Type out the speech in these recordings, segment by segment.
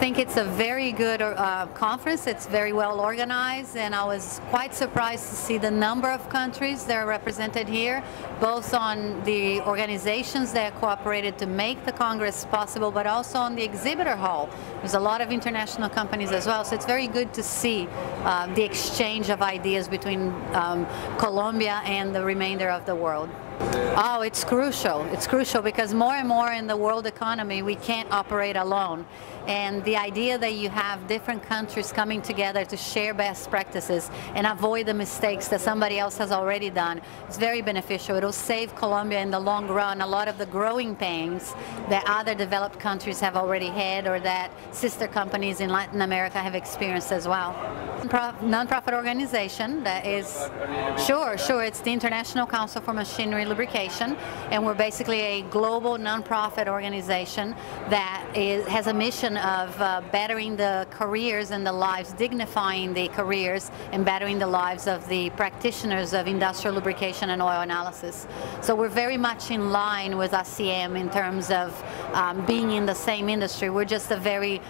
think it's a very good conference. It's very well organized, and I was quite surprised to see the number of countries that are represented here, both on the organizations that cooperated to make the Congress possible, but also on the exhibitor hall. There's a lot of international companies as well, so it's very good to see the exchange of ideas between Colombia and the remainder of the world. Oh, it's crucial. It's crucial because more and more in the world economy we can't operate alone. And the idea that you have different countries coming together to share best practices and avoid the mistakes that somebody else has already done is very beneficial. It will save Colombia in the long run a lot of the growing pains that other developed countries have already had, or that sister companies in Latin America have experienced as well. Non-profit organization that is, sure, it's the International Council for Machinery Lubrication, and we're basically a global non-profit organization that has a mission of bettering the careers and the lives, dignifying the careers and bettering the lives of the practitioners of industrial lubrication and oil analysis. So we're very much in line with ACM in terms of being in the same industry. We're just a very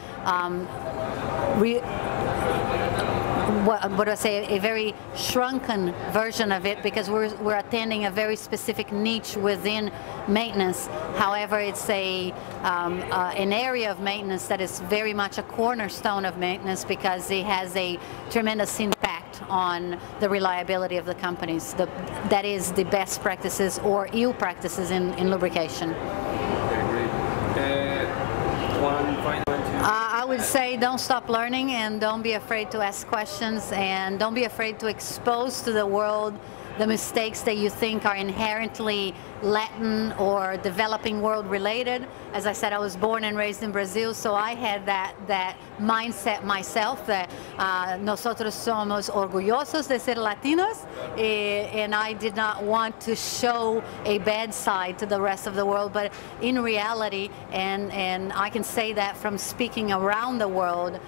a very shrunken version of it, because we're attending a very specific niche within maintenance. However, it's an area of maintenance that is very much a cornerstone of maintenance, because it has a tremendous impact on the reliability of the companies. That is the best practices or ill practices in lubrication. One final. I would say don't stop learning, and don't be afraid to ask questions, and don't be afraid to expose to the world the mistakes that you think are inherently Latin or developing world related. As I said, I was born and raised in Brazil, so I had that mindset myself, that nosotros somos orgullosos de ser latinos, and I did not want to show a bad side to the rest of the world. But in reality, and I can say that from speaking around the world,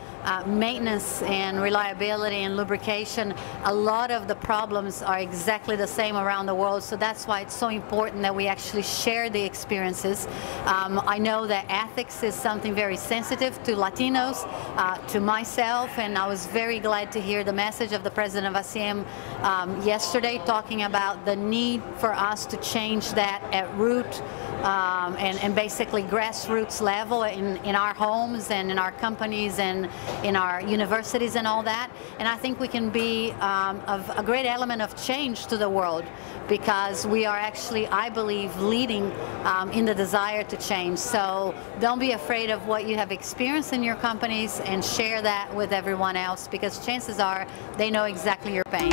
maintenance and reliability and lubrication, a lot of the problems are exactly the same around the world. So that's why it's so important that we actually share the experiences. I know that ethics is something very sensitive to Latinos, to myself, and I was very glad to hear the message of the president of ACM yesterday, talking about the need for us to change that at root and basically grassroots level in our homes and in our companies and in our universities and all that. And I think we can be a great element of change to the world, because we are actually, I believe, leading in the desire to change. So don't be afraid of what you have experienced in your companies, and share that with everyone else, because chances are they know exactly your pain.